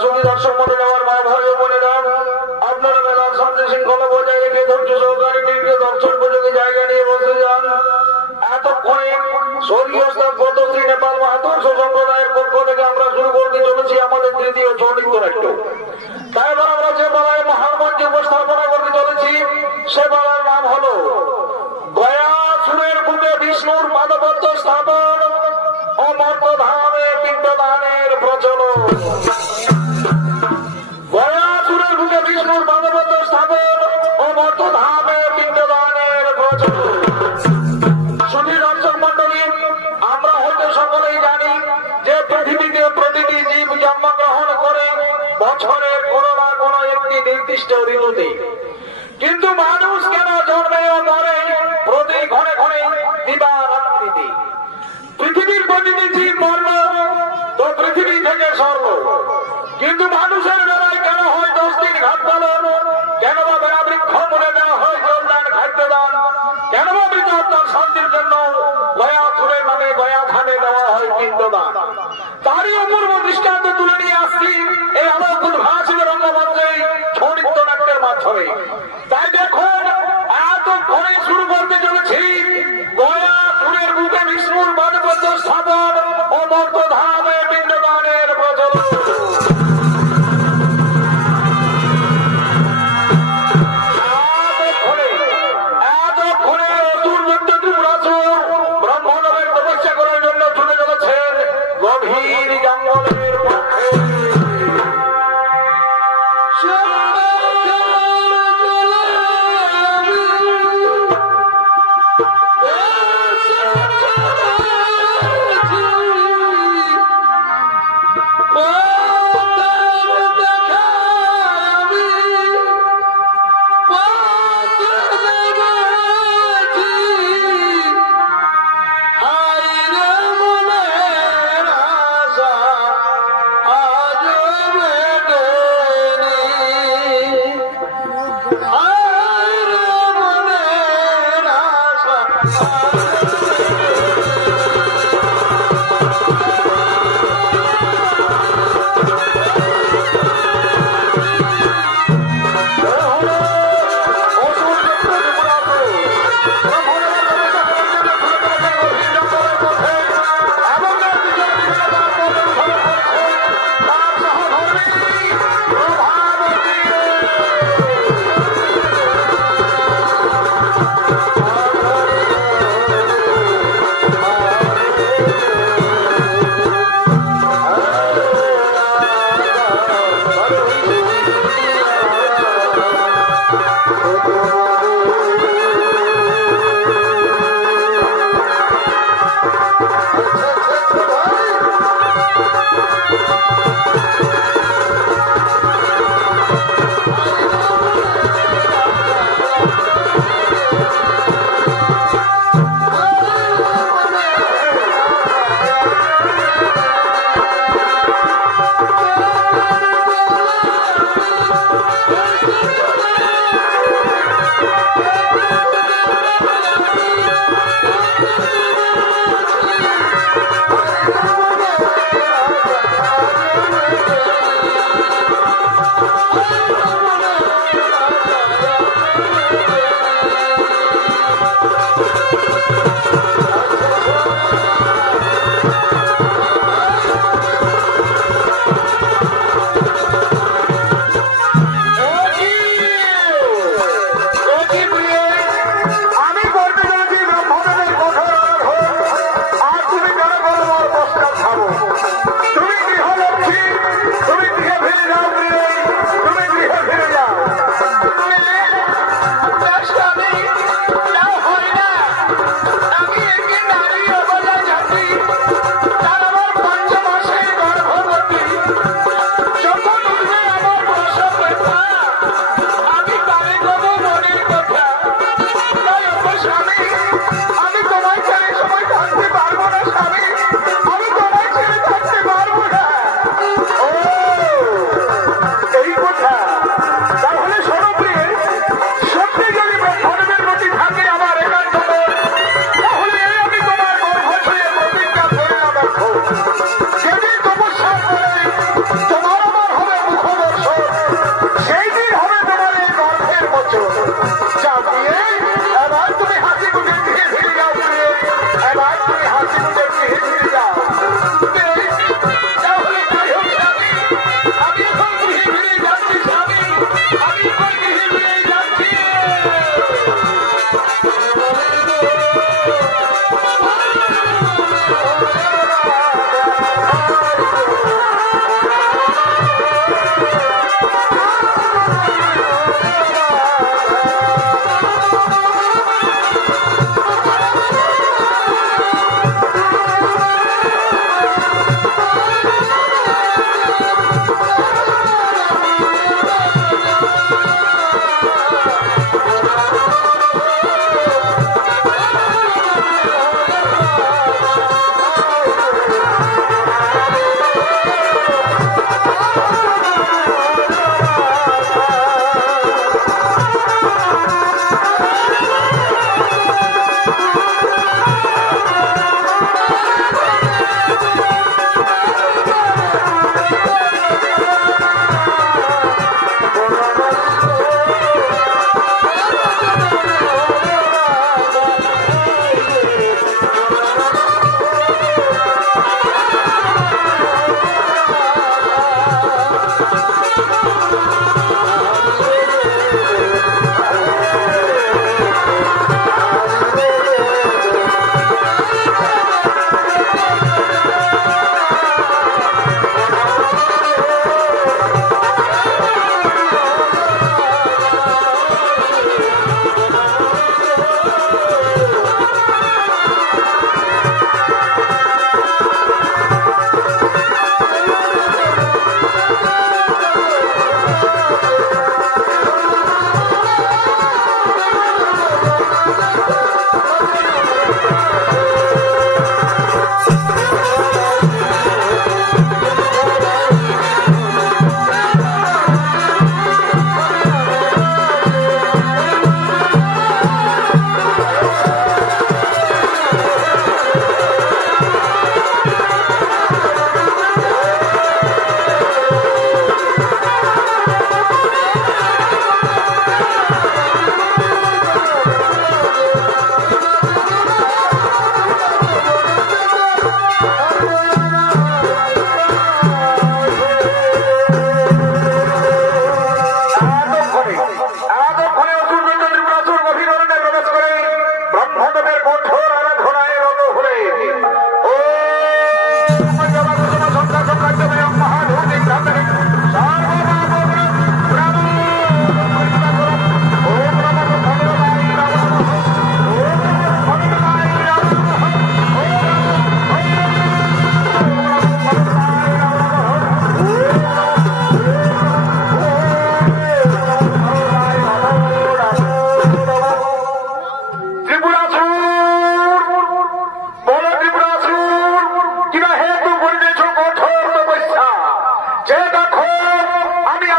সুখী দর্শক মন্ডলী, আমার মা ভাই ও বোনেরা, আপনারা মেলার শান্তি শৃঙ্খলা বজায় রেখে ধৈর্য সহকারে নির্কে দর্শন উপযোগী জায়গা নিয়ে বসে যান। এতক্ষণে স্বর্গীয় গতশ্রী নেপাল মাহাতর্ষ সম্প্রদায়ের পক্ষ থেকে আমরা শুরু করতে চলেছি আমাদের তৃতীয় চরিত্র নাট্য। তাই এবার আমরা যে পাড়ায় মহামঞ্চে উপস্থাপনা করতে চলেছি সে পাড়ার নাম হলো গয়াসুরের বুকে বিষ্ণুর পাদপদ্ম স্থাপন ও মর্তধামে পিণ্ডদানের প্রচলন। গয়াসুরের বুকে বিষ্ণুর পাদপদ্ম স্থাপন ও মর্তধামে পিণ্ডদানের প্রচলন। সুধী দর্শক মন্ডলী, আমরা হয়তো সকলেই জানি যে পৃথিবীতে প্রতিটি জীব জন্মগ্রহণ করে বছরের কোনো না কোনো একটি নির্দিষ্ট ঋতুতে, কিন্তু মানুষ কেন জন্মে ও মরে প্রতি ঘরে ঘরে দিবারাত্রিতে। পৃথিবীর প্রতিটি জীব মরল তো পৃথিবী থেকে সরল, কিন্তু মানুষের বেলায় কেন হয় 10 দিন ঘাট পালন, কেন বা বেড়া বৃক্ষ মনে দেওয়া হয় যোগদান খাদ্যদান, কেন বা বৃতাত্মার শান্তির জন্য গয়াসুরের নামে গয়া ধামে দেওয়া হয় পিণ্ডদান। তারই অপূর্ব দৃষ্টান্ত তুলে নিয়ে আসছি এই আলোক উদ্ভাসিত রঙ্গমঞ্চে ছৌ নৃত্য নাট্যের মাধ্যমে। তাই দেখুন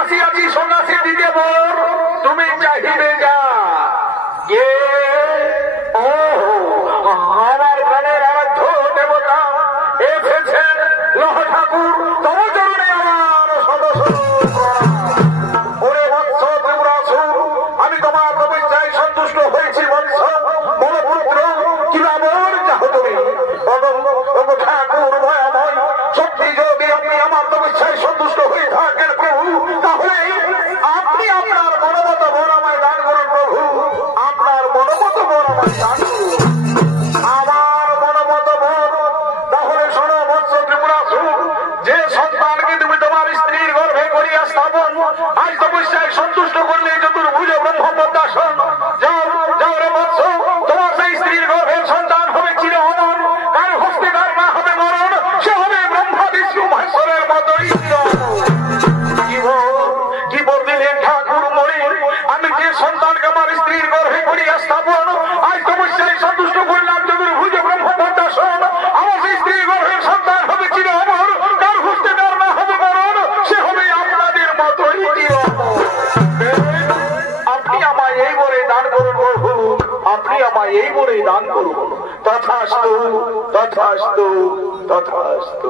আসিয়াছি সন্ন্যাসী দিতে বর, তুমি চাহিবে যা গে। ও আমার গানের আরাধ্য দেবতা এসেছেন, লহ ঠাকুর তব চরণে আমার সদস্য। ওরে বৎস ত্রিপুরাসুর, আমি তোমার তপস্যায় সন্তুষ্ট হয়েছি বৎস। মনপুত্র কিবা বর যাহ তুমি ঠাকুর ভয়াময়, সত্যি যদি আপনি আমার তপস্যায় সন্তুষ্ট হয়ে থাকেন প্রভু, তাহলে আপনি আপনার মনোমত বর আমায় দান করুন প্রভু। আপনার মনোমত বর আমায় দান করুন, আমার মনোমত বর। তাহলে শোনো বৎস ত্রিপুরাসুর, যে সন্তানকে তুমি তোমার স্ত্রীর গর্ভে করিয়া স্থাপন, আজ তপস্যায় সন্তুষ্ট করলে চতুর্ভুজ ব্রহ্ম পদ্মাসন। যাও যাও রে বৎস, তোমার সেই স্ত্রীর গর্ভের সন্তান হবে চির অমর, কার হস্তে তার না হবে মরণ, সে হবে ব্রহ্মা বিষ্ণু মহেশ্বরের মতই কি বললেন ঠাকুর মরে। আমি যে সন্তানকে আমার স্ত্রীর গর্ভে করিয়া স্থাপন, আজ তপস্যায় সন্তুষ্ট করলাম চতুর্ভুজ ব্রহ্ম পদ্মাসন, আমার সেই স্ত্রীর গর্ভের সন্তান হবে চির অমর, কার হস্তে তার না হবে মরণ, সে হবে আপনাদের মতই চির অমর। আপনি আমায় এই বলে দান করুন প্রভু, আপনি আমায় এই বলে দান করুন। তথাস্তু তথাস্তু তথাস্তু।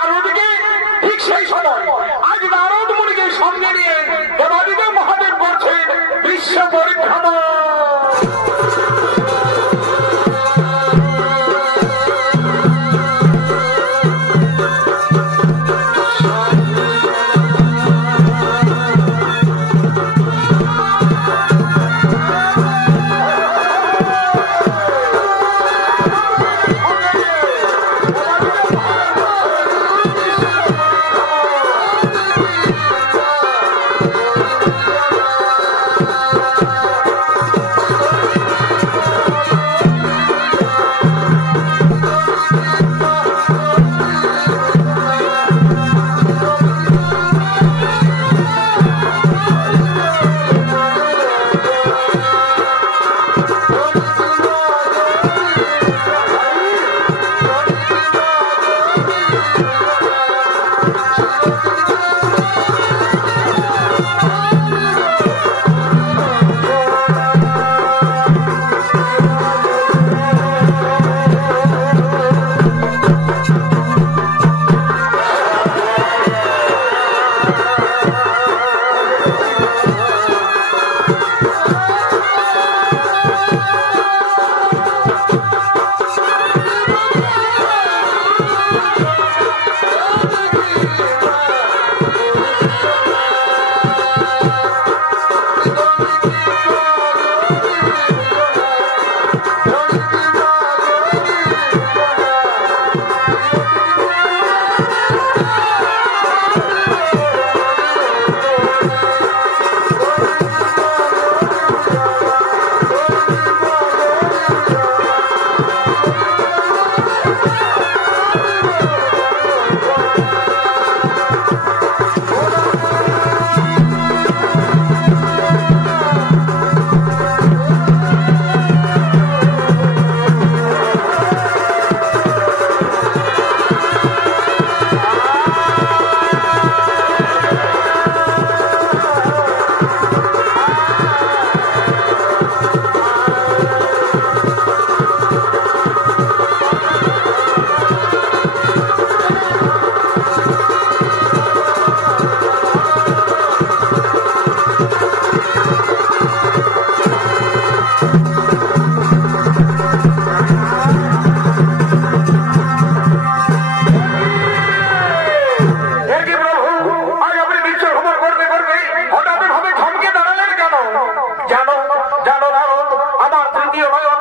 আর ওদিকে ঠিক সেই সময় আজ নারদ মুনিকে সঙ্গে নিয়ে দেবাদিদেব মহাদেব করছেন বিশ্ব পরিভ্রমণ।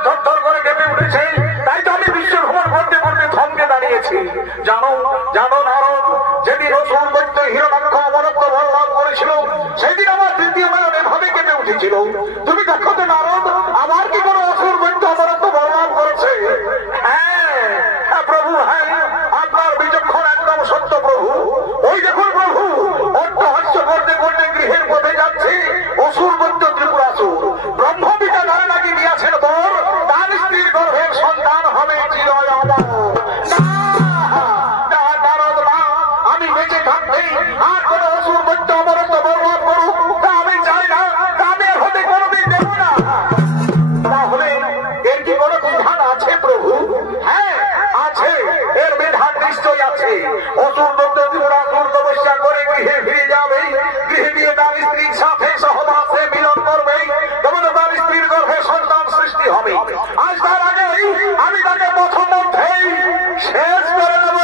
থরথর করে কেঁপে উঠেছে। তাই তো আমি বিশ্ব ভ্রমণ করতে করতে থমকে দাঁড়িয়েছি। জানো জানো নারদ, যেদিন অসুর দৈত্য হিরণাক্ষ অমরত্ব বল লাভ করেছিল, সেদিন আমার তৃতীয় নয়ন এভাবে কেঁপে উঠেছিল। তুমি দেখো তো নারদ, আমার কি কোনো অসুর দৈত্য অমরত্ব বল লাভ করেছে? হ্যাঁ প্রভু, হ্যাঁ, আপনার বিচক্ষণ একদম সত্য প্রভু। ওই দেখুন প্রভু, অট্টহাস্য করতে করতে গৃহের পথে যাচ্ছে অসুর দৈত্য ত্রিপুরাসুর। ব্রহ্মপিতা দ্বারা নাকি দিয়েছেন বর, তার স্ত্রীর গর্ভের সন্তান হবে চিরয় অমর। আমি বেঁচে থাকতে আর কোন অসুর দৈত্য অমরত্ব বরবাদ করুক, তা আমি চাই না, তা আমি এর হতে কোনোদিন দেব না। তাহলে এর কি কোনো বিধান আছে প্রভু? হ্যাঁ আছে, এর বিধান নিশ্চয়ই আছে। অসুর দৈত্য ত্রিপুরাসুর তপস্যা করে গৃহে ফিরে যাবে, গৃহে গিয়ে তার স্ত্রীর সাথে সহবাসে মিলন করবে, তখন তার স্ত্রীর গর্ভে সন্তান সৃষ্টি হবে। আজ তার আগেই আমি তাকে প্রথম মধ্যেই শেষ করে দেব।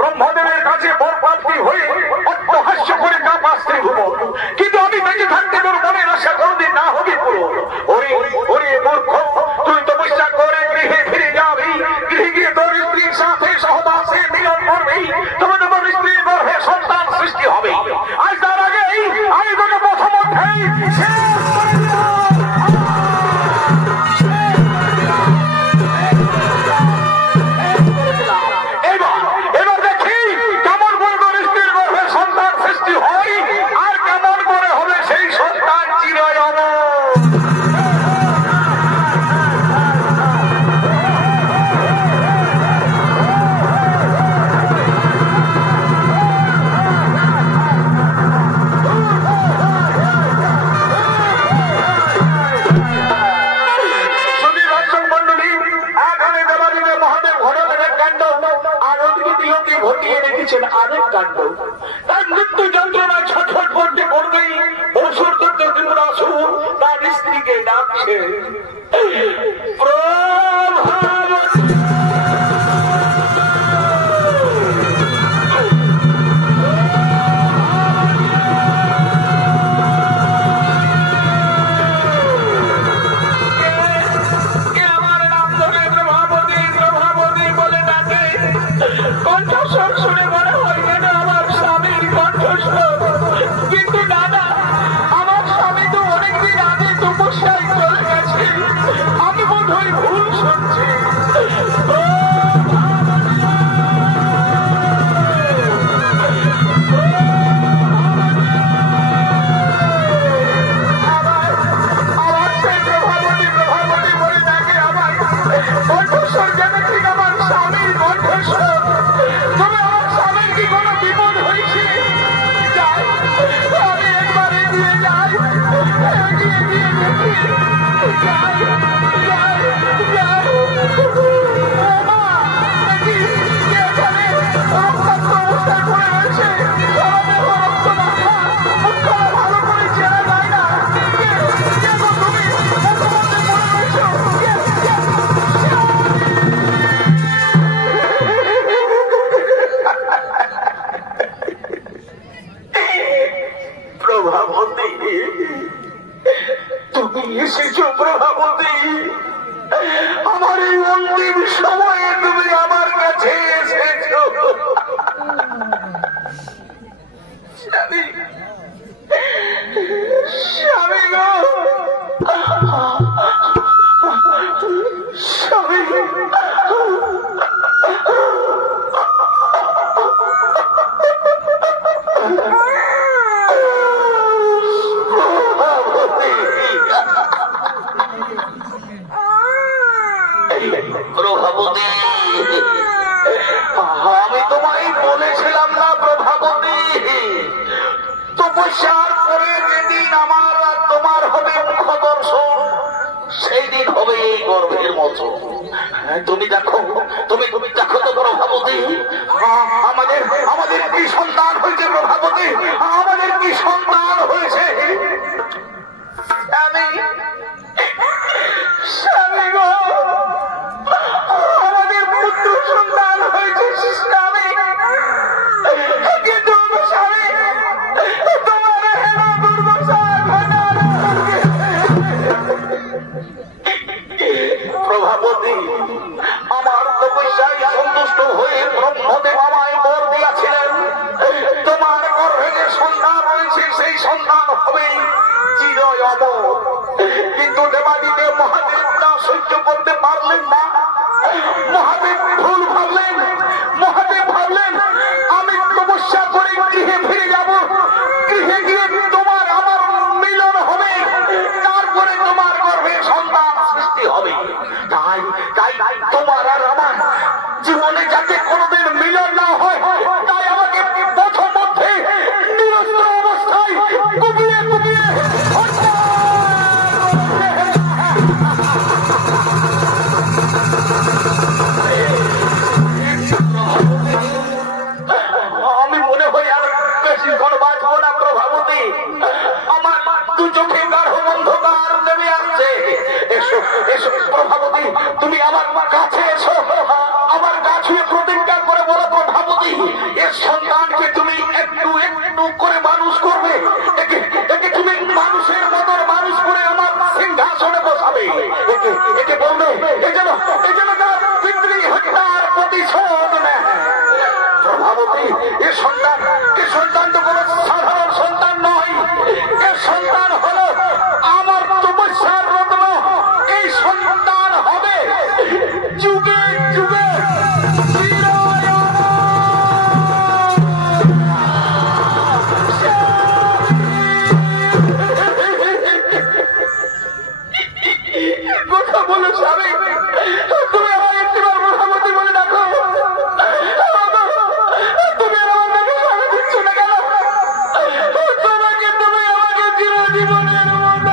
ব্রহ্মদেবের কাছে বরপ্রাপ্তি হয়ে অট্টহাস্য করে কাঁপাচ্ছে ভুবন, কিন্তু আমি বেঁচে থাকতে তোর মনের আশা কোনদিন না হবে পূরণ। ওরে ওরে মূর্খ, তুই তপস্যা করে গৃহে ফিরে যাবি, গৃহে গিয়ে তোর স্ত্রীর সাথে সহবাসে মিলন করবি, তবে তোমার স্ত্রীর গর্ভে সন্তান সৃষ্টি হবে। আজ তার আগেই আমি তোকে প্রথমধ্যেই আরেক কাণ্ড। তার মৃত্যু যন্ত্রণায় ছটফট করতে করতেই অসুর দৈত্য ত্রিপুরাসুর তার স্ত্রীকে ডাকছে, কিন্তু দাদা আমার স্বামী তো অনেকদিন আগে তপস্যায় চলে গেছে, আমি প্রভাবতী, তুমি এসেছো প্রভাবতী। আমার এই অন্তিম সময়ে তুমি আমার কাছে এসেছো। স্বামী, স্বামী গো, স্বামী। প্রভাবতী, আমি তোমায় বলেছিলাম না প্রভাবতী, তপস্যার পরে যেদিন আমার আর তোমার হবে মুখ দর্শন, সেই দিন হবে এই গর্ভের মতো। তুমি দেখো, তুমি দেখো তো প্রভাবতী, আমাদের আমাদের কি সন্তান হয়েছে প্রভাবতী, আমাদের কি সন্তান হয়েছে। আমি স্বামী গো, আমাদের পুত্র সন্তান হয়েছে স্বামী, কিন্তু স্বামী তোমার দুর্দশা প্রভাবতী। আমার তপস্যায় সন্তুষ্ট হয়ে ব্রহ্মদেব আমায় বর দিয়েছিলেন, তোমার গর্ভে যে সন্তান রয়েছে সেই সন্তান হবে চিরই অমর। কিন্তু দেবাদিদেব মহাদেব তা সহ্য করতে পারলেন না। মহাদেব ভুল ভাবলেন, মহাদেব ভাবলেন আমি তপস্যা করে গৃহে ফিরে যাব, গৃহে গিয়ে তোমার আমার মিলন হবে, তারপরে তোমার গর্ভে সন্তান সৃষ্টি হবে। তাই তাই তোমার আর আমার জীবনে যাতে কোনোদিন মিলন না হয়, তাই আমাকে প্রথম মধ্যে নিরস্ত্র অবস্থায় কুপিয়ে কুপিয়ে আমি মনে হয় আর বেশিক্ষণ বাঁচবো না প্রভাবতী। আমার দু চোখে গাঢ় অন্ধকার নেমে আসছে। এসো এসো প্রভাবতী, তুমি আমার কাছে এসো, আমার কাছে প্রতিজ্ঞা করে বলো প্রভাবতী, এর সন্তানকে তুমি একটু একটু করে মানুষ করবে, একে একে তুমি মানুষের মতন মানুষ করে আমার সিংহাসনে বসাবে। একে একে বলবে এ যেন তার পিতৃহত্যার প্রতিশোধ নেয়। প্রভাবতী, এ সন্তান তো কোনো সাধারণ সন্তান নয়, এ সন্তান হলো আমার তপস্যার রত্ন। এই সন্তান হবে যুগে যুগে কথা বলো স্বামী, তুমি আমার একটিবার প্রভাবতী বলে দেখো, তুমি আমার কাছে সাড়া দিচ্ছ না কেন? তোমাকে তুমি আমাকে চিরজীবনের মতো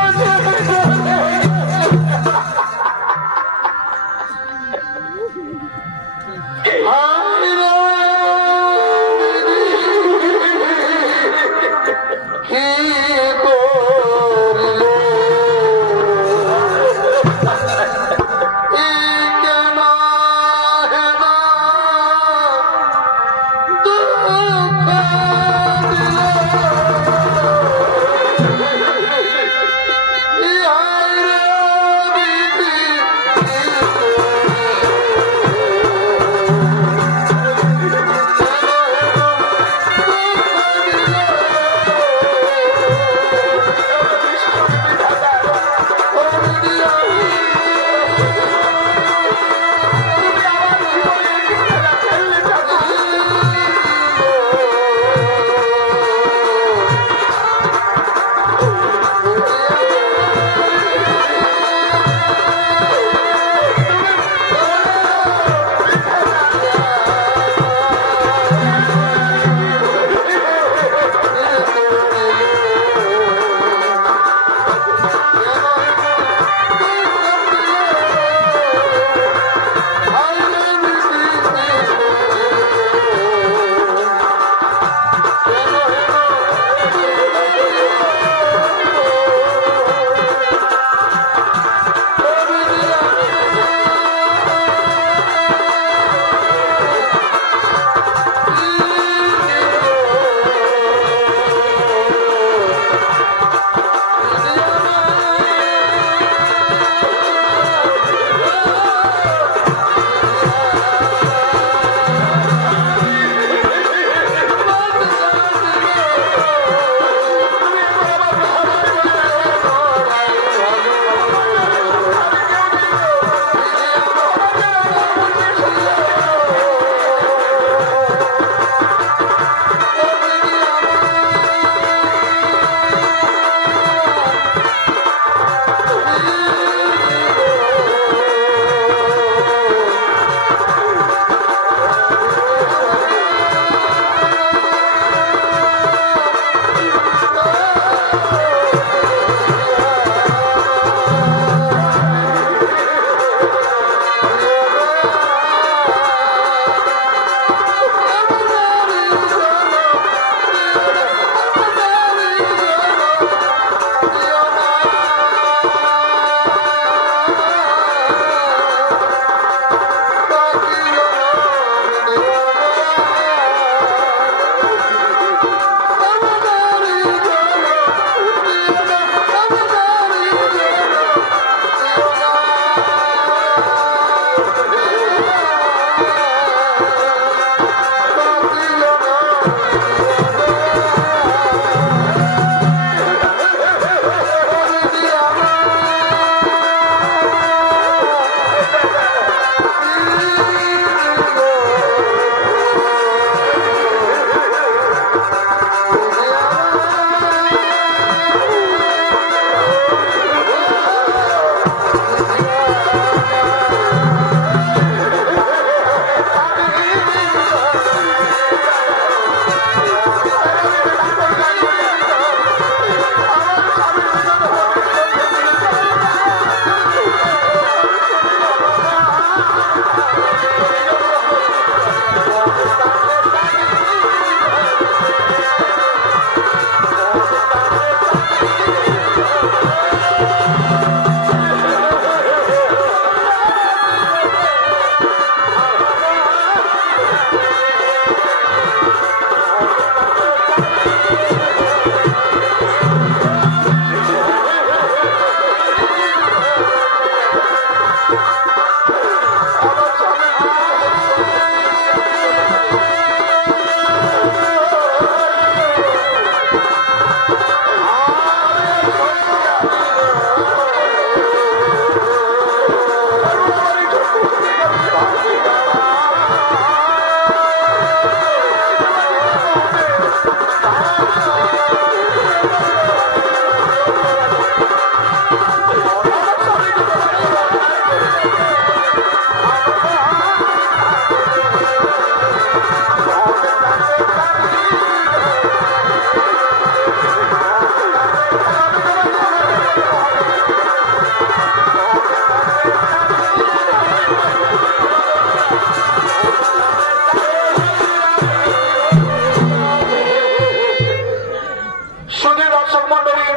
শুধু দর্শক মন্ডলী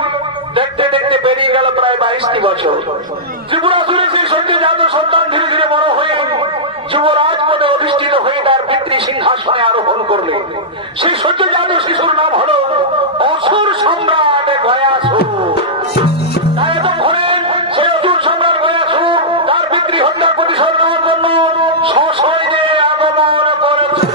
দেখতে দেখতে পেরিয়ে গেল প্রায় 22টি বছর। ত্রিপুরাসুরে সেই সত্যি জাত সন্তান ধীরে ধীরে বড় হয়ে যুবরাজ পদে অধিষ্ঠিত হয়ে তার পিতৃ সিংহাসনে আরোহণ করলেন। সেই সত্যি জাত শিশুর নাম হল অসুর সম্রাট গয়াসুর। তাই এতক্ষণে সেই অসুর সম্রাট গয়াসুর তার পিতৃ হত্যার প্রতিশোধ নেওয়ার জন্য সসৈন্যে আগমন করেছে।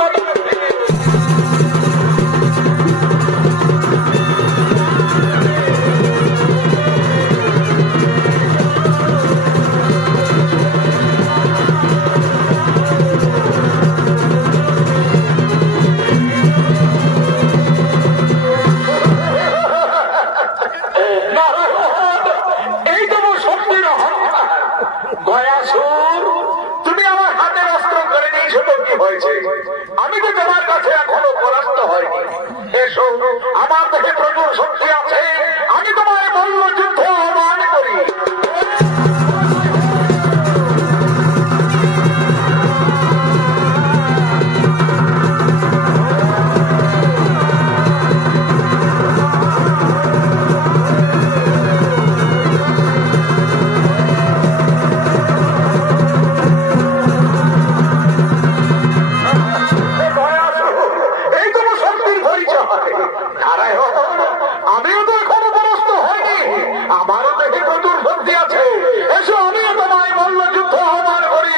কথা আমি তো তোমার কাছে এখনো পরাস্ত হয়নি। এসো, আমার দেহে প্রচুর শক্তি আছে, আমি তোমার মল্ল যুদ্ধ আহ্বান করি। আমিও তো এখনো পরাস্ত হয়নি, আমারও দেখে প্রচুর শক্তি আছে। এসো, আমিও তোমায় মল্ল যুদ্ধ আহ্বান করি।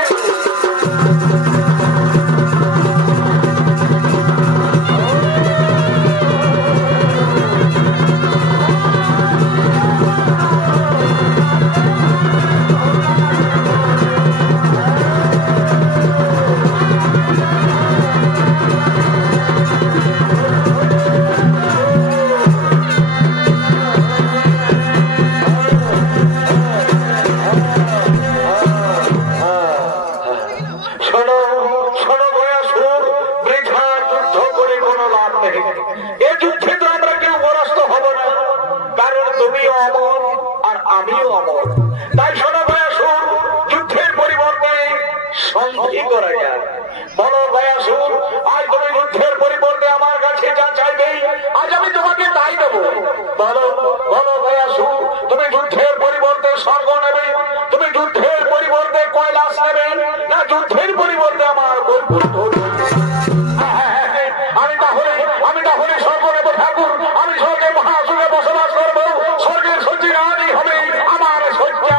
আমিও অমর, তাই শোনো ভায়াসুর, যুদ্ধের পরিবর্তে সন্ধি করা যায়। বলো ভায়াসুর, আজ তুমি যুদ্ধের পরিবর্তে আমার কাছে যা চাইবে আজ আমি তোমাকে তাই দেবো। বলো বলো ভায়াসুর, তুমি যুদ্ধের পরিবর্তে স্বর্গ নেবে, তুমি যুদ্ধের পরিবর্তে কৈলাস নেবে, না যুদ্ধের পরিবর্তে আমার বৈকুণ্ঠ? আমি তাহলে স্বর্গ নেব ঠাকুর। আমি স্বর্গে মহাসুখে বসবাস করবো, স্বর্গের সত্যি রাজই হবে আমার শয্যা।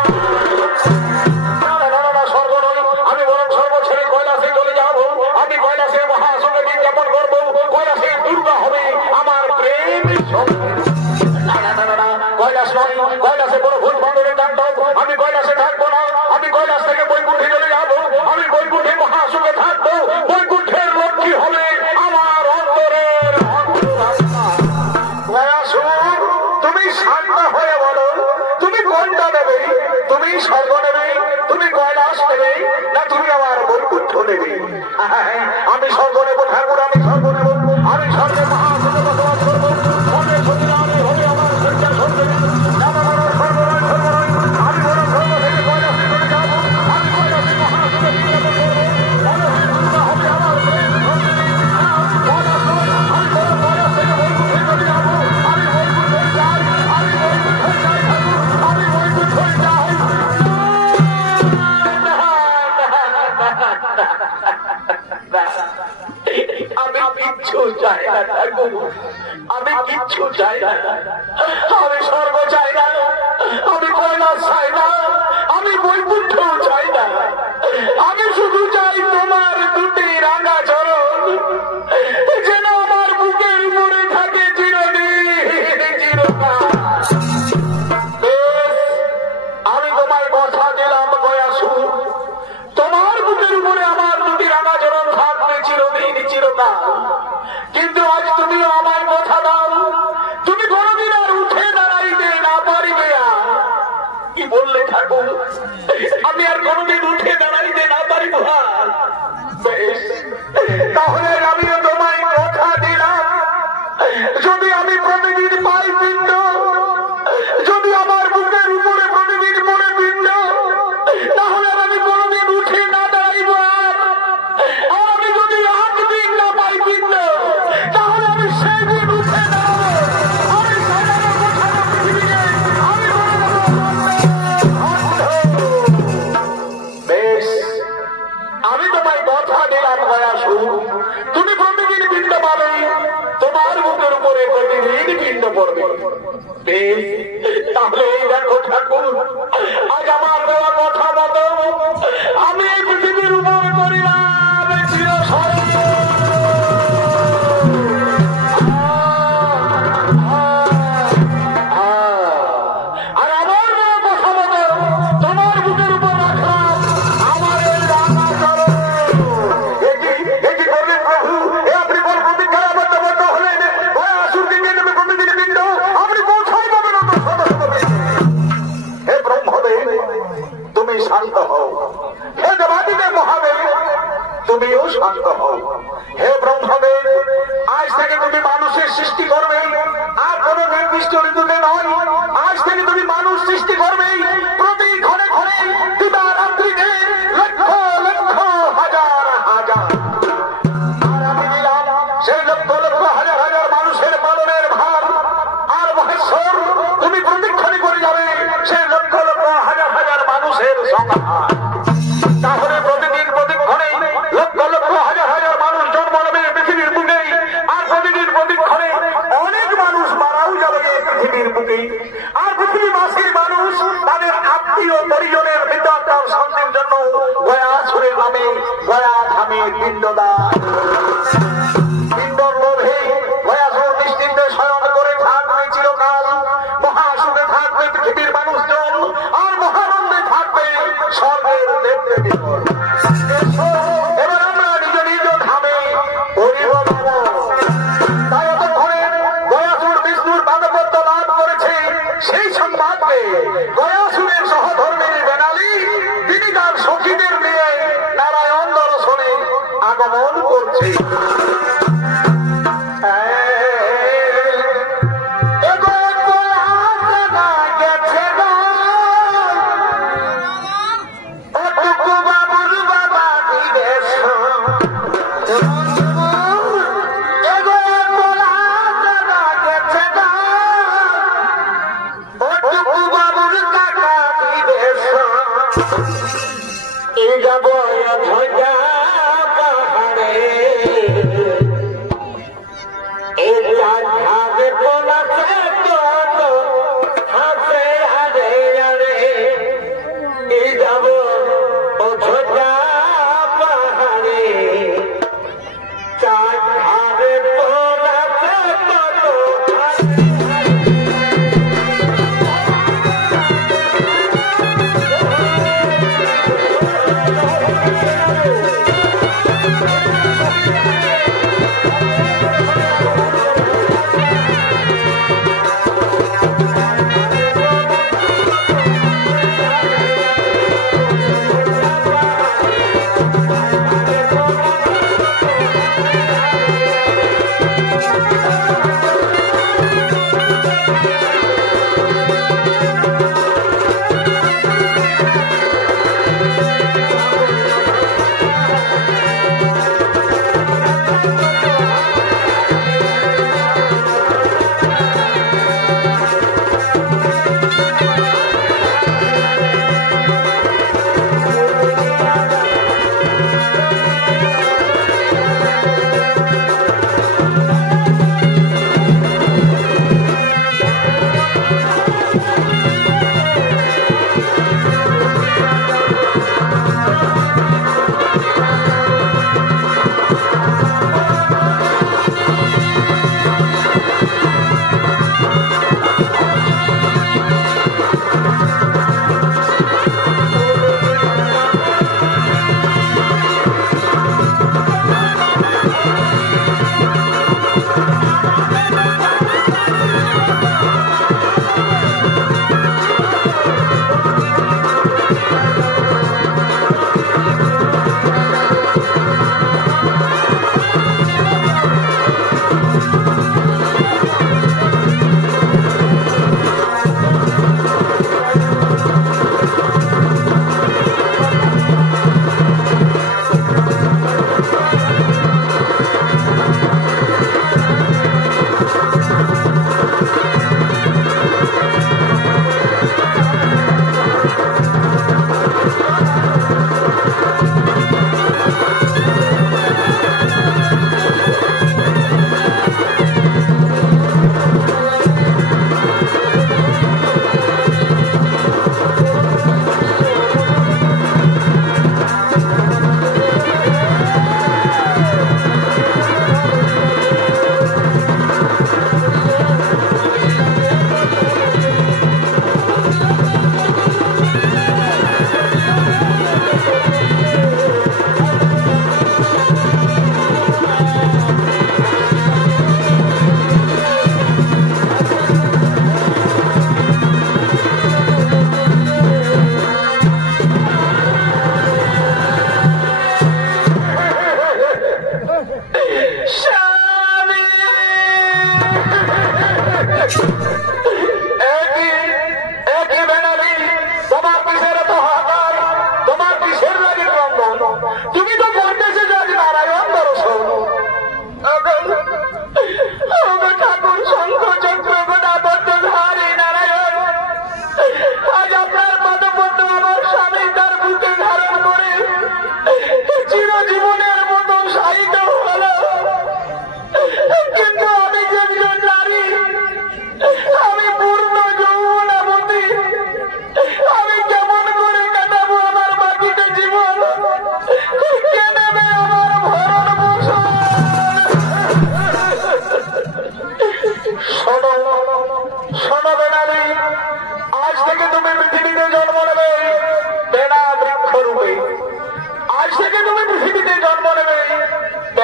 না স্বর্গ নয়, আমি বরং স্বর্গ ছেড়ে কৈলাসে চলে যাবো। আমি কৈলাসে মহাসুখে বিজ্ঞাপন করবো, কৈলাসে দুর্গা হবে আমার প্রেম। কৈলাস নয়, কৈলাসে বড় ভুল বন্ধনের তাণ্ডব। আমি কৈলাসে থাকবো না, আমি কৈলাস থেকে বৈকুণ্ঠে চলে যাবো। আমি বৈকুণ্ঠে মহাসুখে থাকবো, বৈকুণ্ঠের লক্ষ্মী হবে আমার অন্তরের। তুমি শান্ত হয়ে বলো, তুমি কোনটা নেবে? তুমি স্বর্গ নেবে, তুমি কৈলাস নেবে, না তুমি আমার বৈকুণ্ঠ নেবে? আমি স্বর্গ নেব ঠাকুর, আমি স্বর্গ নেব। আমি স্বর্গে মহাসুখে বসবাস করবো, স্বর্গের সতীরানী হবে আমার শয্যা স্বর্গে। আমি বড় স্বর্গ থেকে কৈলাসে চলে যাবো। আমি কৈলাসে মহাসুখে বিজ্ঞাপন করবো, দুর্গা হবে আমার প্রেম। আমি বড় কৈলাস থেকে বৈকুণ্ঠে চলে যাবো। আমি বৈকুণ্ঠে যাই, আমি বৈকুণ্ঠে যাই ঠাকুর, আমি বৈকুণ্ঠে যাই। আমি কিচ্ছু চাই না ঠাকুর, আমি কিচ্ছু চাই না। আমি স্বর্গ চাই না, আমি কৈলাস চাই না, আমি বৈকুণ্ঠ চাই না। আমি শুধু চাই তোমার দুটি রাঙা চরণ, যেন আমার বুকের উপরে থাকে চিরদিন চিরকাল। আমি তোমায় কথা দিলাম ভায়াসুর, তোমার বুকের উপরে আমার দুটি রাঙা চরণ থাকবে চিরদিন চিরকাল। কিন্তু আজ তুমিও আমায় কথা দাও, তুমি কোনদিন আর উঠে দাঁড়াইতে না পারিবে। কি বললে ঠাকুর? আমি আর কোনদিন উঠে দাঁড়াইতে না পারিব? তাহলে আমিও তোমায় কথা দিলাম, যদি আমি প্রতিদিন পাই পিণ্ড, যদি আমার বুকের উপরে প্রতিদিন পড়ে পিণ্ড, তাহলে আমি কোনদিন উঠে না দাঁড়াইব। আর আমি যদি একদিন না পাই পিণ্ড, তাহলে আমি সেই দিন উঠে দাঁড়াবো। আমি সাজানো গোছানো পৃথিবীকে আমি করে দেবো বেশ। আমি তোমায় কথা দিলাম ভায়াসুর, তুমি প্রতিদিন পিণ্ড পাবে, তোমার বুকের উপরে প্রতিদিন পিণ্ড পড়বে। বেশ, তাহলে এই দেখো ঠাকুর, আজ আমার দেওয়া কথা মতো আমি এই পৃথিবীর উপর করিলাম চিরস্মরণ। শান্ত হও। হে ব্রহ্মদেব, আজ থেকে তুমি মানুষের সৃষ্টি করবে, আর কোন নির্দিষ্ট ঋতুতে নয়। আজ থেকে তুমি মানুষ সৃষ্টি করবে প্রতি ঘরে ঘরে, দিবা রাত্রিতে, লক্ষ লক্ষ হাজার হাজার। আর আমি দিলাম সেই লক্ষ লক্ষ হাজার হাজার মানুষের পালনের ভার। আর মহেশ্বর, তুমি প্রতিক্ষণই করে যাবে সেই লক্ষ লক্ষ হাজার হাজার মানুষের সংহার। তাহলে প্রতিদিন প্রতিক্ষণে লক্ষ লক্ষ হাজার হাজার মানুষ জন্ম নেবে পৃথিবীর বুকে, আর প্রতিদিন প্রতিক্ষণে অনেক মানুষ মারাও যাবে পৃথিবীর বুকে। আর পৃথিবীবাসীর মানুষ তাদের আত্মীয় পরিজনের মৃত্যুর শান্তির জন্য গয়াসুরের নামে গয়া ধামে পিণ্ডদান। পিণ্ডর লোভে গয়াসুর নিশ্চিন্তে শয়ন করে থাকবে চিরকাল। মহাসুখে থাকবে পৃথিবীর মানুষজন, আর মহানন্দে থাকবে স্বর্গের দেবদেবীগণ। এবার আমরা নিজ নিজ ধামে পরিব যাব। তাই এতক্ষণে গয়াসুর বিষ্ণুর পাদপদ্ম লাভ করেছে সেই সংবাদকে গয়াসুরের সহধর্মিনী বেনালি তিনি তার সখীদের নিয়ে নারায়ণ দর্শনে আগমন করছে।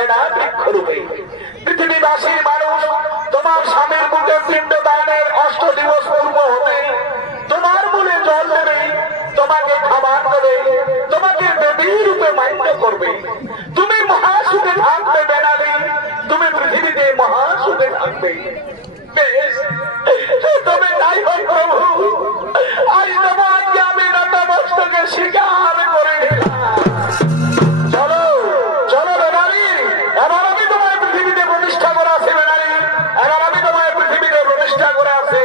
বেড়া বৃক্ষরূপে পৃথিবীবাসীর মানুষ তোমার স্বামীর বুকে পিণ্ড দানের 8 দিবস পূর্ব হতে তোমার মনে জল দেবে, তোমাকে খাবার দেবে, তোমাকে দেবী রূপে মান্য করবে। তুমি মহাসুখে থাকবে বেনালি, তুমি পৃথিবীতে মহাসুখে থাকবে। বেশ, তবে তাই হোক প্রভু, আজ তোমাকে আমি নতমস্তকে স্বীকার করে নিলাম। চলো চলো বেনালি, এবার আমি তোমায় পৃথিবীতে প্রতিষ্ঠা করে আসি। বেনালি, এবার আমি তোমায় পৃথিবীতে প্রতিষ্ঠা করে আসি।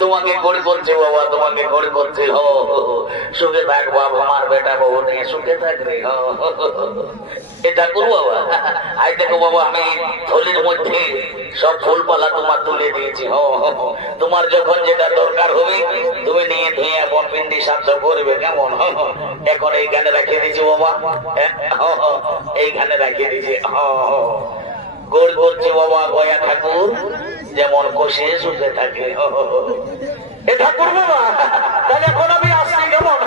তোমাকে গড়ে করছে বাবা, তোমাকে গড়ে করছে। সুখে থাক বাবা, আমার বেটা বউ নিয়ে সুখে থাকবে। এটা করবো বাবা। আজ দেখো বাবা, আমি থলির মধ্যে সব ফুলপালা তোমার তুলে দিয়েছি। তোমার যখন যেটা দরকার হবে তুমি নিয়ে ধুয়ে বনপিন্ডি সাধ্য করবে, কেমন? এখন এইখানে রাখিয়ে দিয়েছি বাবা, এইখানে রাখিয়ে দিয়েছি। গোড় করছে বাবা গয়া ঠাকুর, যেমন কষে সুখে থাকে। এ ঠাকুর বাবা, তাহলে এখন আমি আসছি কেমন?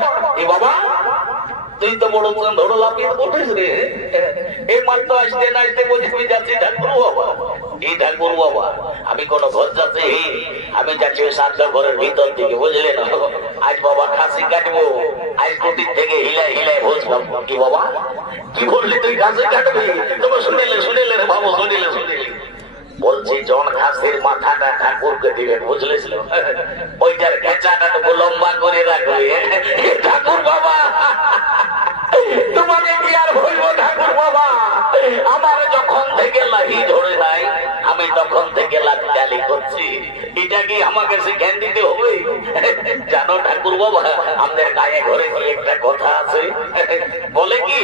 এ বাবা, তুই তো বড় ধরো লাফিয়ে উঠিস রে। এই মাত্র আসতে না আসতে বলছি আমি যাচ্ছি ঠাকুর বাবা। এই ঠাকুর বাবা, আমি কোন ঘর যাচ্ছি, আমি যাচ্ছি সাধ্য ঘরের ভিতর থেকে, বুঝলে না? আজ বাবা খাসি কাটবো, আজ কুটির থেকে হিলাই হিলাই ভোজ খাবো। কি বাবা, কি বললি তুই খাসি কাটবি? তোমার শুনিলে রে বাবু, শুনিলে। বলছি জন খাসির মাথাটা ঠাকুরকে দিবেন, বুঝলিস? ওইটার খেঁচাটা তো লম্বা করে রাখবে। ঠাকুর বাবা, তোমাকে কি আর বলবো ঠাকুর বাবা, আমার যখন থেকে লাহি ধরে নাই আমি তখন থেকে লাঠি ডালি করছি। এটা কি আমাকে শিখান দিতে হবে? জানো ঠাকুর বাবা, আমাদের গায়ে ঘরে কি একটা কথা আছে, বলে কি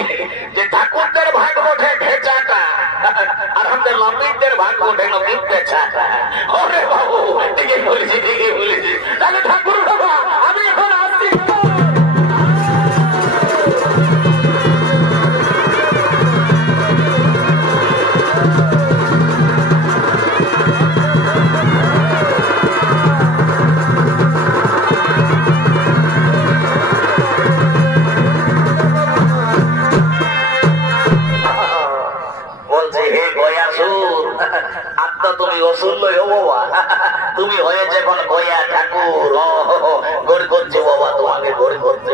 যে ঠাকুরদের ভাগ ওঠে ভেচাটা, আর আমাদের লম্বিকদের ভাগ ওঠে পেছাটা। ওরে বাবু, ঠিকই বলেছি, ঠিকই বলেছি। তাহলে ঠাকুর বাবা, আমি এখন আসছি। তুমি অসুর ও বাবা তুমি হয়েছে এখন গয়া ঠাকুর গড়ি করছে বাবা, তোমাকে গড়ি করছে।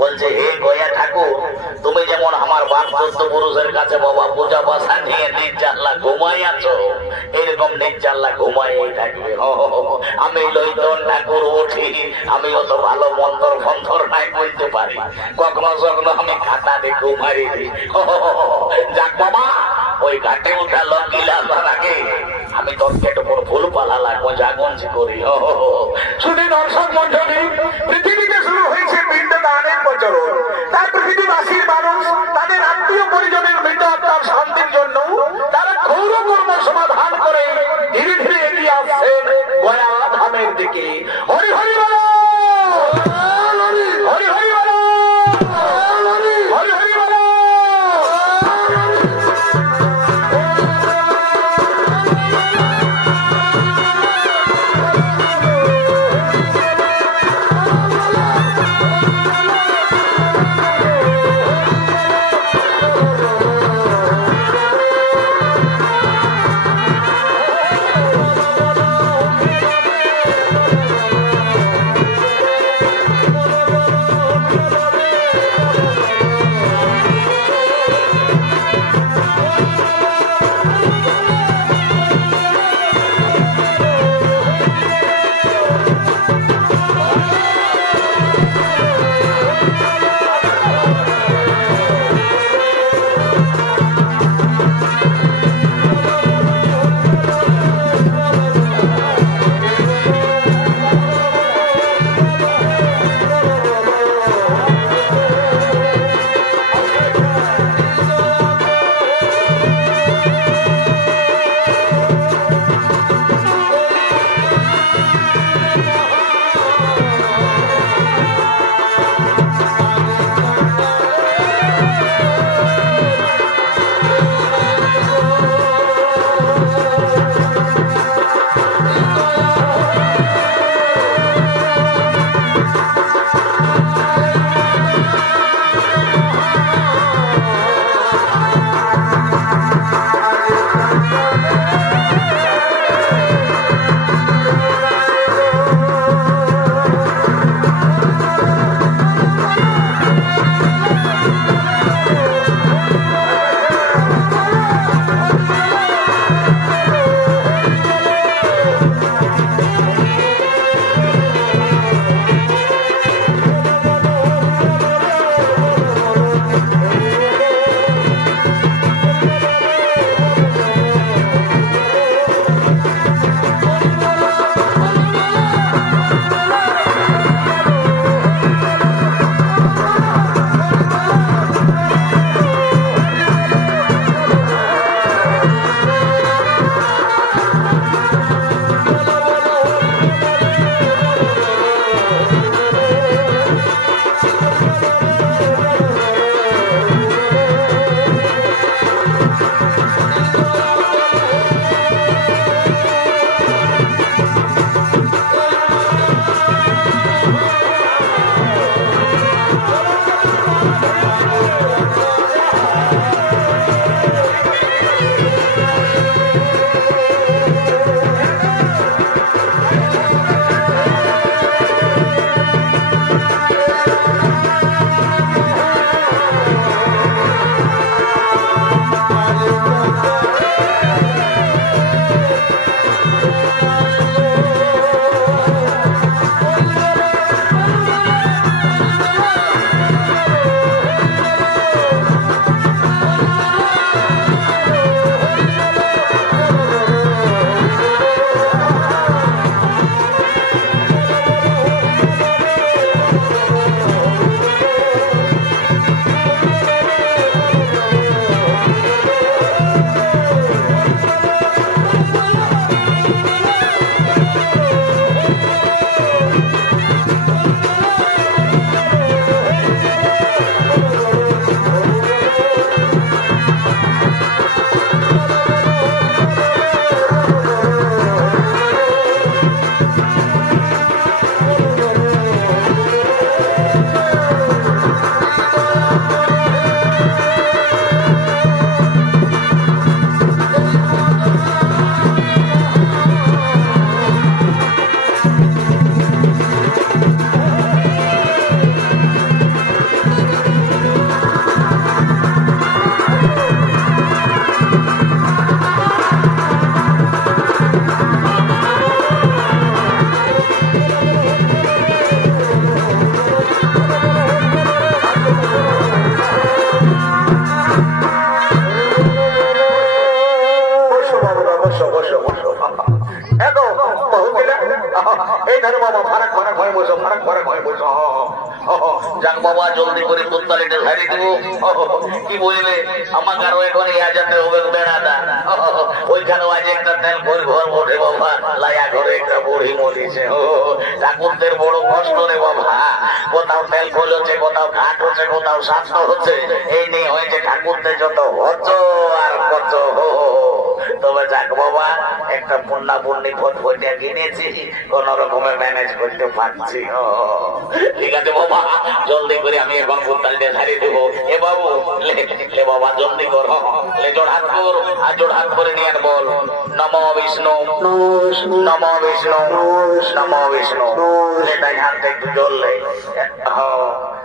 বলছে হে গয়া ঠাকুর, তুমি যেমন আমার বাপ চোদ্দ পুরুষের কাছে বাবা পূজা বাসা নিয়ে নির্জাল্লা ঘুমাই আছো, এরকম নির্জাল্লা ঘুমাই থাকবে। আমি লইতন ঠাকুর উঠি, আমি অত ভালো মন্ত্র ফন্তর নাই বলতে পারি, কখনো কখনো আমি খাতা দিয়ে ঘুমাই দিই। যাক বাবা, ওই ঘাটে উঠা লঙ্গিলা আগে আমি তর্কের উপর ফুল পালা লাগবো, জাগঞ্জি করি। শুনি দর্শক মন্ডলী, পৃথিবীতে শুরু হয়েছে পিণ্ডদানের প্রচলন। তাই পৃথিবীবাসীর মানুষ তাদের আত্মীয় পরিজনের মৃত আত্মার শান্তির জন্য তারা ঘোর কর্ম সমাধান করে ধীরে ধীরে এগিয়ে আসছেন গয়া ধামের দিকে। হরি হরি বল, হরি হরি বল, হরি হরি বল। এই ধারে বাবা ফারাক ফারাক হয়ে বসো, ফারাক ফারাক হয়ে বসো। যাক বাবা জলদি করে পুত্তালিটা ঝাড়ি দেব। কি বলবে আমাকে আরো এখন ইয়াজাতে হবে বেড়াটা। ওইখানেও আজ একটা তেল করে ঘর ওঠে বাবা, লাইয়া ঘরে একটা বুড়ি মরিছে। ঠাকুরদের বড় কষ্ট রে বাবা, কোথাও তেল খোল হচ্ছে, কোথাও ঘাট হচ্ছে, কোথাও স্বাস্থ্য হচ্ছে। এই নিয়ে হয়েছে ঠাকুরদের যত হচ আর কত। তবে যাক বাবা একটা পূর্ণা পূর্ণি ফটফটিয়া কিনেছি, কোন রকমে ম্যানেজ করতে পারছি। ঠিক আছে বাবা জলদি করে আমি এখন পুত্তালিটা ছাড়িয়ে দেবো। এ বাবু লে বাবা জলদি করো, লে জোড় হাত কর, আর জোড় হাত করে নিয়ে বল নমো বিষ্ণু নমো বিষ্ণু নমো বিষ্ণু। তাই হাতটা একটু জ্বললে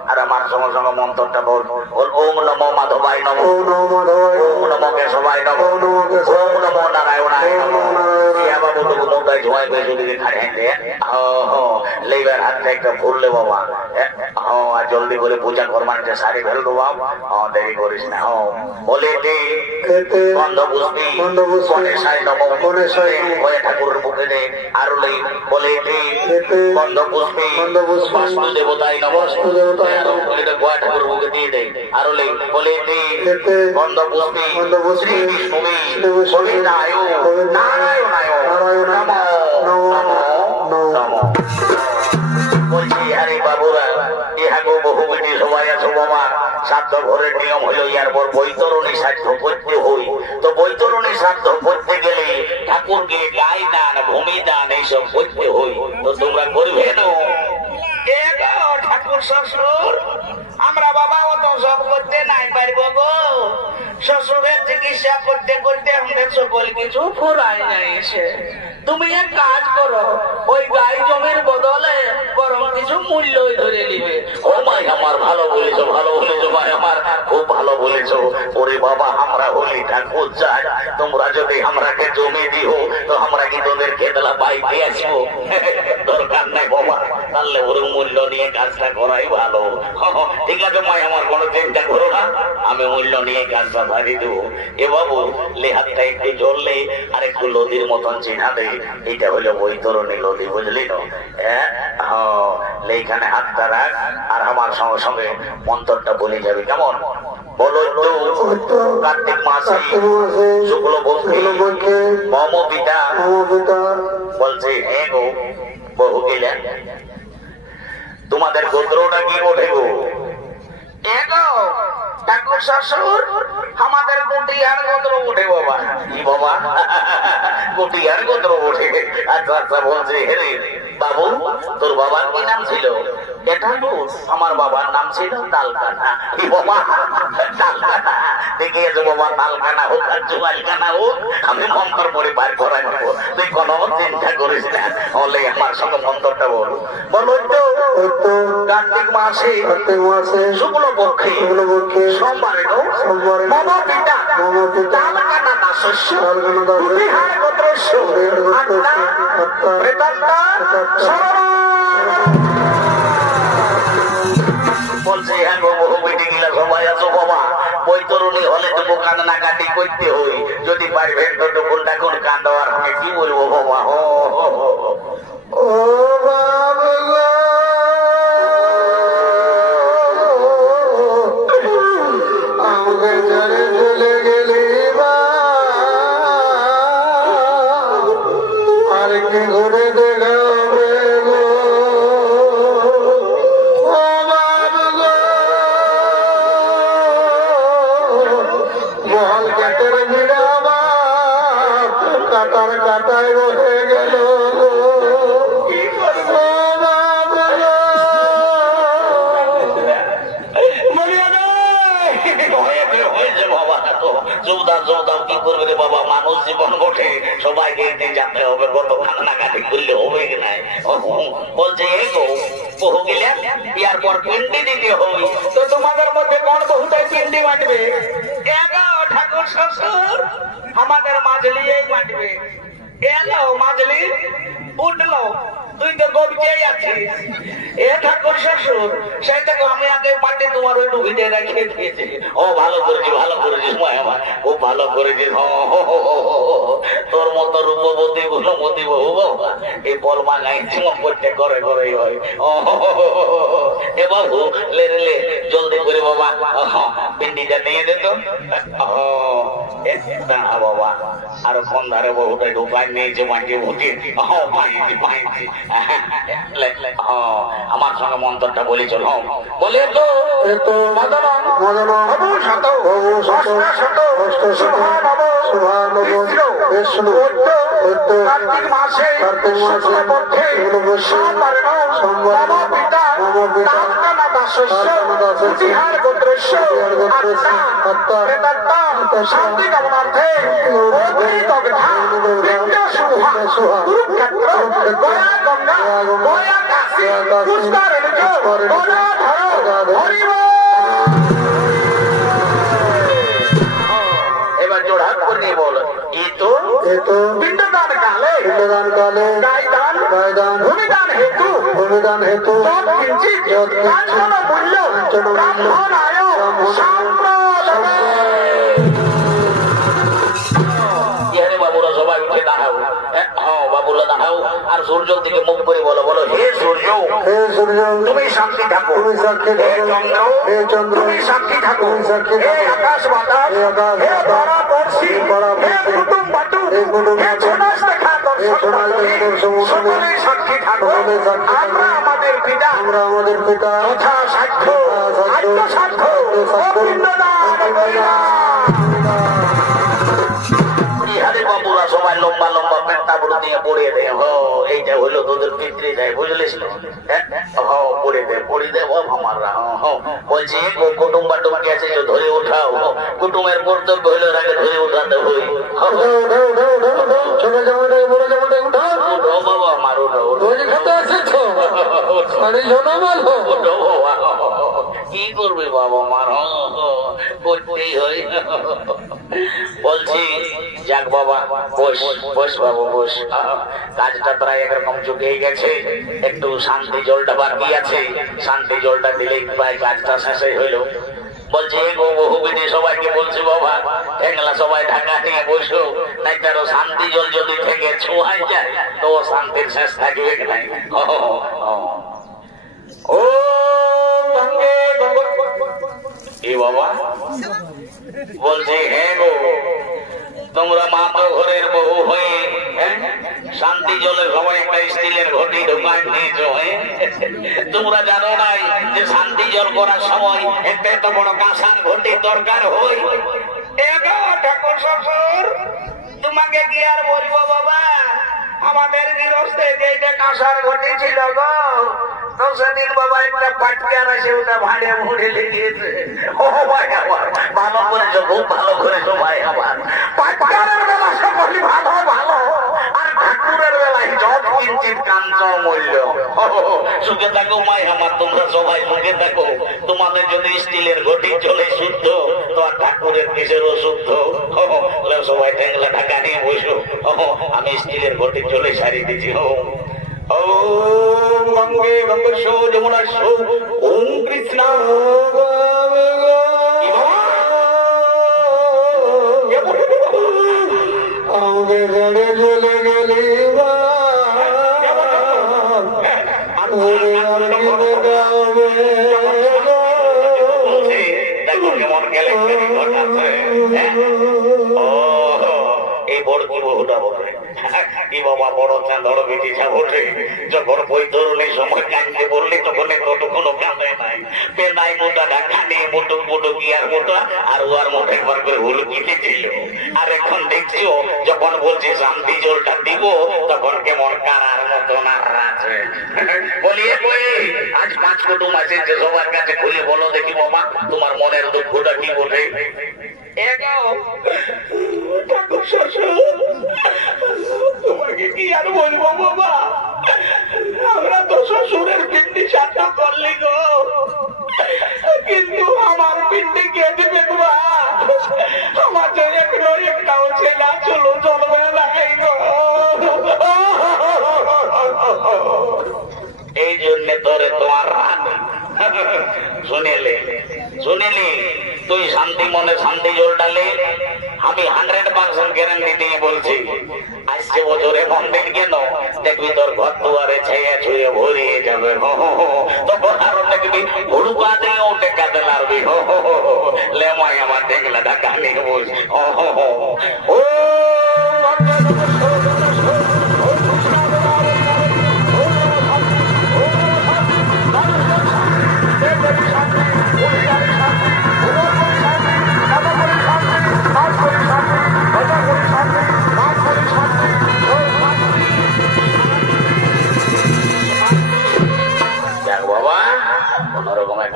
আর আমার সঙ্গে সঙ্গে মন্ত্রটা বল, ওম নমো মাধবায় নমো, ওম নমো কেশবায় নমো, ওম নমো নারায়ণায় নমো। বাবু তো মোটাই ঝোঁয়াই পেয়ে যদি খাড়ে লেবার হাতটা একটা ফুললে বাবা। আর জলদি করে পূজা করবার শাড়ি ফেল দো বাবা, দেরি করিস না। বলে গন্ধ পুষ্পি গণেশায় নমো, গয়া ঠাকুরের মুখে দে আরো নেই। বলে গন্ধ পুষ্পি বাস্তু দেবতায় নমো, গয়া ঠাকুরের মুখে দিয়ে দেয় আরো নেই। বলে গন্ধ পুষ্পি শ্রী বিষ্ণু গোবিন্দায় নারায়ণায় নমো নমো নমো। বলছি আরে বাবুরা ইহাগো বহু বেটি সবাই আছো বাবা, শ্রাদ্ধ ঘরের নিয়ম হইল ইয়ার পর বৈতরণী শ্রাদ্ধ করতে হই। তো বৈতরণী শ্রাদ্ধ করতে গেলে ঠাকুরকে গায়ে দান ভূমি দান এইসব করতে হই। তো তোমরা করবে না? ঠাকুর শ্বশুর আমরা বাবা অত সব করতে নাই পারব গো। শ্বশুরের চিকিৎসা করতে করতে আমাদের সকল কিছু ফুরাই যাইছে। তুমি এক কাজ করো, ওই গাই জমির বদলে বরং কিছু মূল্য ধরে নিবে। ও ভাই আমার ভালো বলেছো, ভালো বলেছো ভাই আমার, খুব ভালো বলেছো। ওরে বাবা আমরা হলি ঠাকুর চাই, তোমরা যদি আমরাকে জমি দিও তো আমরা কি তোদের খেতলা পাইতে আসবো? দরকার নাই বাবা, তাহলে ওর মূল্য নিয়ে কাজটা করাই ভালো। ঠিক আছে মাই আমার কোনো চিন্তা করো না, আমি মূল্য নিয়ে কাজটা ধারি দেবো। এ বাবু লে হাতটা একটু জ্বললে আর একটু লদির মতন চিহ্না দেয়, এটা হলো বৈতরণী লদি, বুঝলি না? হ্যাঁ এইখানে হাতটা রাখ আর আমার সঙ্গে সঙ্গে মন্ত্রটা বলে যাবে, কেমন? বলো তো কার্তিক মাসে শুক্লপক্ষে মম পিতা বলছে হ্যাঁ গো বহু গেলেন, তোমাদের গোত্রটা কি ওঠে গো? ঠাকুর শ্বশুর আমাদের গুটিয়ার গোত্র উঠে বাবা। কি বাবা গুটিয়ার গোত্র ওঠে? আচ্ছা আচ্ছা বলছে হেরে বাবু তোর বাবার কি নাম ছিল? এটা আমার বাবার নাম ছিল তালকানা। কি বাবা তালকানা? দেখিয়েছো বাবা, তালকানা হোক আর জুয়ালকানা হোক আমি মন্ত্র পরে বার করাই নেবো, তুই কোনো চিন্তা করিস না। বলে আমার সঙ্গে মন্ত্রটা বল। বলো তো কার্তিক মাসে শুক্লপক্ষে সোমবারে মম পিতা তালকানা না শস্য গুটিহার গোত্রস্য আত্মা প্রেতাত্মা বলছে হ্যাঁ গো বহু বেটি গিলা সবাই আছো বাবা, বৈতরণী হলে তো কান্না কাটি করতে হই, যদি পারবেন তো টুকুল ঠাকুর কান্দ আর আমি কি বলবো বাবা। ও আমাকে ছেড়ে চলে গেলি আর কি ঘুরে দেখাবে গো বহাল কাটার ভিড়াবা কাটার কাটায় বসে গেল কি করবে রে বাবা, মানুষ জীবন ঘটে সবাইকে যেতে হবে, কত কান্নাকাটি করলে হবে কি নাই? বলছে বহু গেলেন ইয়ার পর পিন্ডি দিতে হবে। তো তোমাদের মধ্যে কোন বহুটাই পিন্ডি বাঁটবে? ঠাকুর শ্বশুর আমাদের মাঝলি এই বাঁটবে। এলো মাঝলি উঠলো তুই তো গবিতেই আছিস। এ ঠাকুর শ্বশুর, সেই থেকে আমি আগে মাটি তোমার ওই ডুবিতে রেখে দিয়েছি। ও ভালো করেছিস মায়ামা, খুব ভালো করেছিস। তোর মতো রূপবতী গুণবতী বহু বাবা এই বল মাগাই জীবন করতে করে করে হয়। এ বাবু লে রে জলদি করে বাবা পিন্ডিটা নিয়ে যেত। বাবা আর কোন ধারে বহুটা ঢুকায় নিয়েছে মাটি ভুটি। আমার সঙ্গে মন্ত্রটা বলি চল। বলে তো কার্তিক মাসে শান্তি কামনার্থে এবার জোড়হাত করে বল পিণ্ডদান কালে গায়দান ভূমিদান হেতু মূল্য ব্রাহ্মণায় বাবুরা সবাই উঠে দাঁড়াও। বাবুরা দাঁড়াও আর সূর্যের দিকে মুখ করে বলো, বলো হে সূর্য তুমি সাক্ষী থাকো, হে চন্দ্র তুমি সাক্ষী থাকো, হে আকাশ বাতাস, হে ধরা পড়শি, হে কুটুম বাটু, হে ছোনাস দেখা সকলেই সাক্ষী থাকো। আমরা আমাদের পিতা তথা সাক্ষ্য আত্মসাক্ষ্য পিণ্ডদান করিলাম। বাবুরা সবাই লম্বা লম্বা পেটটা বলে দিয়ে পড়িয়ে দেয়। এইটা হলো তোদের পিতৃ দেয়, বুঝলিস? পড়ি দে আমাররা বলছি কুটুম বাটুম কি আছে ধরে উঠাও। কুটুমের কর্তব্য হইলো আগে ধরে উঠাতে হই। বাবা আমার কি করবে বাবা মার করতেই হয়। বলছি যাক বাবা বস বাবু বস। কাজটা প্রায় একরকম চুকেই গেছে, একটু শান্তি জলটা বাকি আছে। শান্তি জলটা দিলেই প্রায় কাজটা শেষই হইল। বলছে বহুবিধি সবাইকে বলছি বাবা এগুলা সবাই ঢাকা নিয়ে বসো, নাই তার শান্তি জল যদি থেকে ছোঁয়াই যায় তো শান্তির শেষ থাকবে নাই। ও বাবা বলছে হ্যাঁ গো তোমরা মাতো ঘরের বহু হয়ে শান্তি জলের সময় একটা স্টিলের ঘটি ঢুকায় নিয়েছো। তোমরা জানো নাই যে শান্তি জল করার সময় একটা এত বড় কাঁসার ঘটির দরকার হয়। ঠাকুর শ্বশুর তোমাকে কি আর বলবো বাবা, আমাদের গৃহস্থে যেটা কাঁসার ঘটি ছিল গো, তো সেদিন বাবা একটা পাটকার আছে ওটা ভাড়ে মুড়ে লেগেছে। ভালো করেছো, খুব ভালো করেছো ভাই আমার। পাটকারের বেলা সকলি ভালো আর ঠাকুরের বেলায় যত কিঞ্চিত কাঞ্চন মূল্য। সুখে থাকো মাই আমার, তোমরা সবাই সুখে থাকো। তোমাদের যদি স্টিলের ঘটি চলে শুদ্ধ তো আর ঠাকুরের কিসের অশুদ্ধ। সবাই ঠেংলা ঢাকা নিয়ে বসো, আমি স্টিলের ঘটি চলে সারি দিচ্ছি। ওম গঙ্গে গঙ্গেশ্বর যমুনেশ্বর ওম কৃষ্ণ চলে গেলি দেখো কেমন গেলে এই বড় কি বহুটা বলে কি বাবা বড় চাঁদর বেটি ওঠে যখন বই ধরলে সময় কাঁদতে বললি তখন কতক্ষণ কাঁদে নাই পেনাই মোটা ঢাকা নিয়ে মোটক মোটো গিয়ার মোটা আর ওয়ার মোট একবার করে হুল কিনে দিল। আর এখন দেখছো যখন বলছে শান্তি জলটা দিব তখন কেমন কারার মতো নাড়াচ্ছে। বলিয়ে বই আজ 5 কুটুম আছে যে সবার কাছে খুলে বলো দেখি বাবা তোমার মনের দুঃখটা কি বলে। ঠাকুর শ্বশুর তোমাকে কি আর বলবো বাবা, আমরা তো শ্বশুরের পিন্ডি সাথে করলি গো, কিন্তু আমার পিন্ডি কে দিবে বাবা? আমার তো একটাও ছেলে চলো চলবে নাই গো। ভেতরে তোমার রানী। শুনিলি শুনিলি, তুই শান্তি মনে শান্তি জল ডালে। আমি 100% গ্যারান্টি দিয়ে বলছি, আসছে বছর এমন দিন কেন দেখবি তোর ঘর দুয়ারে ছেয়ে ছুঁয়ে ভরিয়ে যাবে। তখন আরো দেখবি হুড়ুকা দিয়েও টেকাতে পারবি। লেমাই আমার দেখলে ঢাকা নিয়ে বস। ও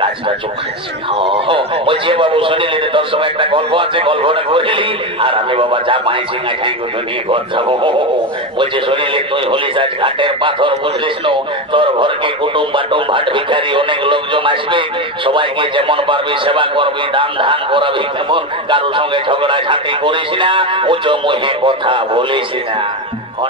কাজটা চুকাইছি। বলছি বাবু শুনিলি তোর সময় একটা গল্প আছে, গল্পটা করিলি আর আমি বাবা যা পাইছি না খাই নিয়ে ঘর যাবো। বলছে শুনিলি তুই হলিস আজ ঘাটের পাথর বুঝলিস না, তোর ঘরকে কুটুম বাটুম ভাট ভিখারি অনেক লোকজন আসবে, সবাইকে যেমন পারবি সেবা করবি, দান ধান করাবি, কেমন কারোর সঙ্গে ঝগড়া ঝাঁটি করিস না, উচ্চ মুহে কথা বলিস না।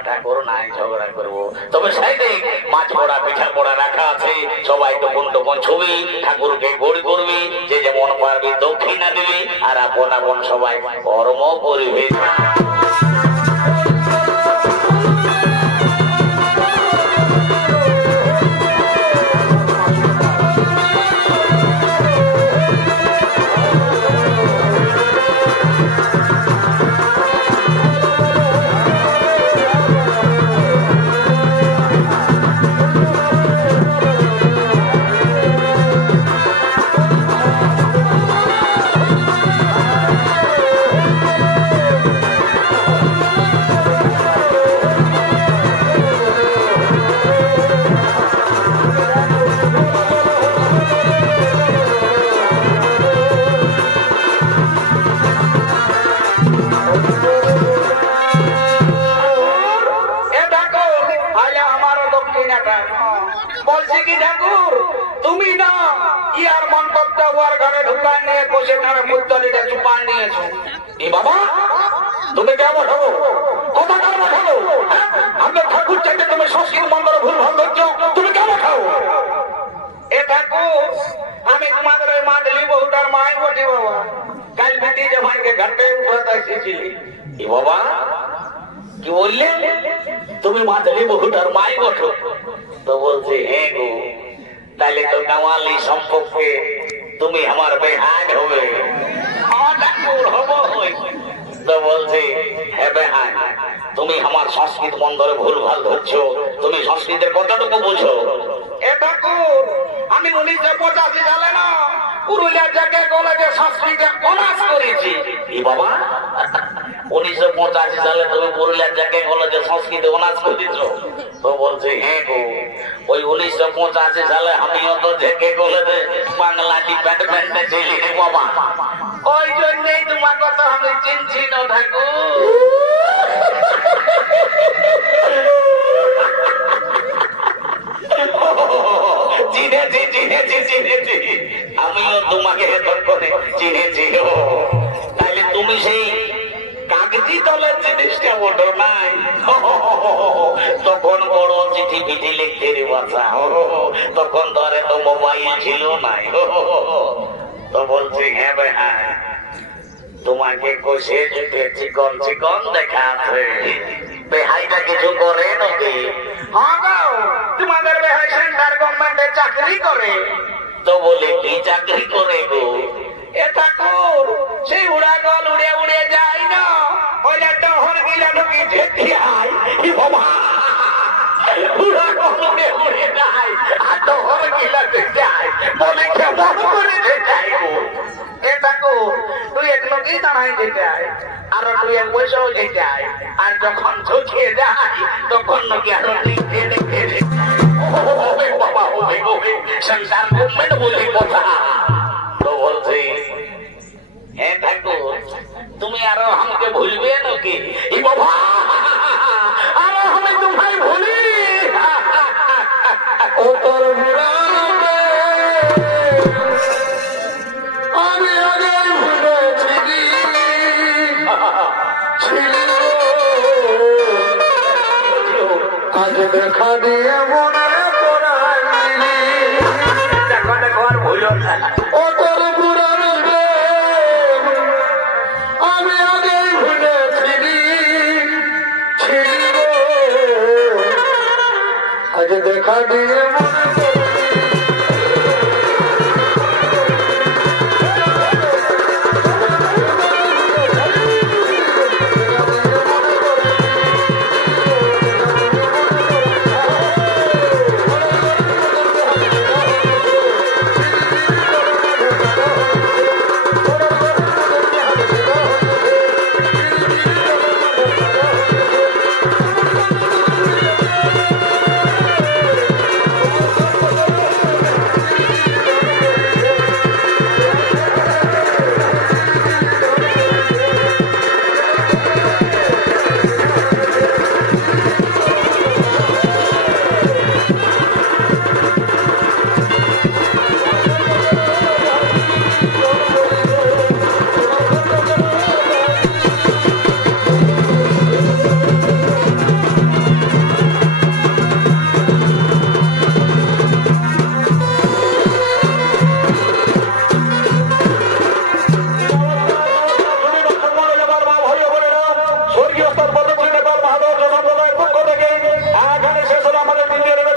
ঠাকুর নাই ঝগড়া করবো, তবে সাইডে মাছ পড়া পিঠা পড়া রাখা আছে, সবাই টুকুন টুকুন ছবি ঠাকুরকে গড়ি করবি, যে যেমন পারবি দক্ষিণা দিবি আর আপন আপন সবাই কর্ম করবি। বলছি কি ঠাকুর তুমি না ইয়ার মন্তব্য ওয়ার ঘরে ঢুকান নিয়ে বসে তারা মুদ্দলিটা চুপান নিয়েছো। এ বাবা তুমি কেমন হবো, কথা কেমন হবো? আমরা ঠাকুর চাইতে তুমি সংস্কৃত মন্দির ভুল ভাল ধরছো, তুমি কেমন খাও? এ ঠাকুর আমি তোমাদের ওই মাদলি বহুটার মাই বটি বাবা, কাল বেটি জামাইকে ঘাটে উঠাতে এসেছিলি। এ বাবা কি বললে তুমি মাদলি বহুটার মাই বটো? তো বলছে হ্যাঁ গো, তাহলে তো কামালি সম্পর্কে তুমি আমার বেহান হবে। তো বলছে হ্যাঁ বেহান, তুমি আমার সংস্কৃত মন্দিরে ভুল ভাল ধরছো, তুমি সংস্কৃতের কতটুকু বুঝো? এ ঠাকুর আমি 1985 সালে না পুরুলিয়া জাতীয় কলেজে সংস্কৃতে অনার্স করেছি। এ বাবা 1985 সালে তুমি পুরুলিয়া জাতীয় কলেজে সংস্কৃতে অনার্স করেছো? তো বলছে হ্যাঁ গো, ওই 1985 সালে আমিও তো জেকে কলেজে বাংলা ডিপার্টমেন্টে ছিলি বাবা, ওই জন্যই তোমার কথা আমি চিনছি না ঠাকুর। চিনেছি চিনেছি চিনেছি, আমিও তোমাকে চিনেছি। তাইলে তুমি সেই কাগজি দলের জিনিসটা ওঠো নাই, তখন বড় চিঠি পিঠি লিখতে রে বাচ্চা, তখন ধরে তো মোবাইল ছিল নাই। তো বলছি হ্যাঁ ভাই হ্যাঁ, তোমাকে কষে যেতে চিকন চিকন দেখাচ্ছে, বেহাইটা কিছু করে নাকি? হ্যাঁ গো, তোমাদের বেহাই সেন্টার গভর্নমেন্টে চাকরি করে। তো বলে কি চাকরি করে গো? এ ঠাকুর সেই উড়া গল উড়ে উড়ে যায় না, ওইটা টহর গিলা ঢুকি যেতে হয়। বাবা উড়া গল উড়ে উড়ে যায় আর টহর গিলা যেতে হয়, বলে কেমন করে যেতে হয় গো? এ ঠাকুর তুই একটু কি দাঁড়াই যেতে হয়, আর তুই এক পয়সাও যেতে হয়, আর যখন ঝুঁকিয়ে যায় তখন নাকি আরো লিখতে লিখতে বাবা হবে সেন্টার গভর্নমেন্ট বলি কথা। তো বলছি হ্যাঁ ঠাকুর তুমি আরো আমাকে ভুলবে নাকি? বাবা আরো আমি তোমায় ভুলি, ও তোর আমি আগে ভুলেছি আজ দেখা দিয়ে মনে পড়াইলি। অতর পুরানো প্রেম আমি আগেই ভুলেছিলি আগে দেখা দিয়ে মনে করে স্বর্গীয় স্তর পদ্ধতি নেপাল বাহাদুর সম্প্রদায়ের পক্ষ থেকে এখানে শেষ হলো আমাদের 3 দিনের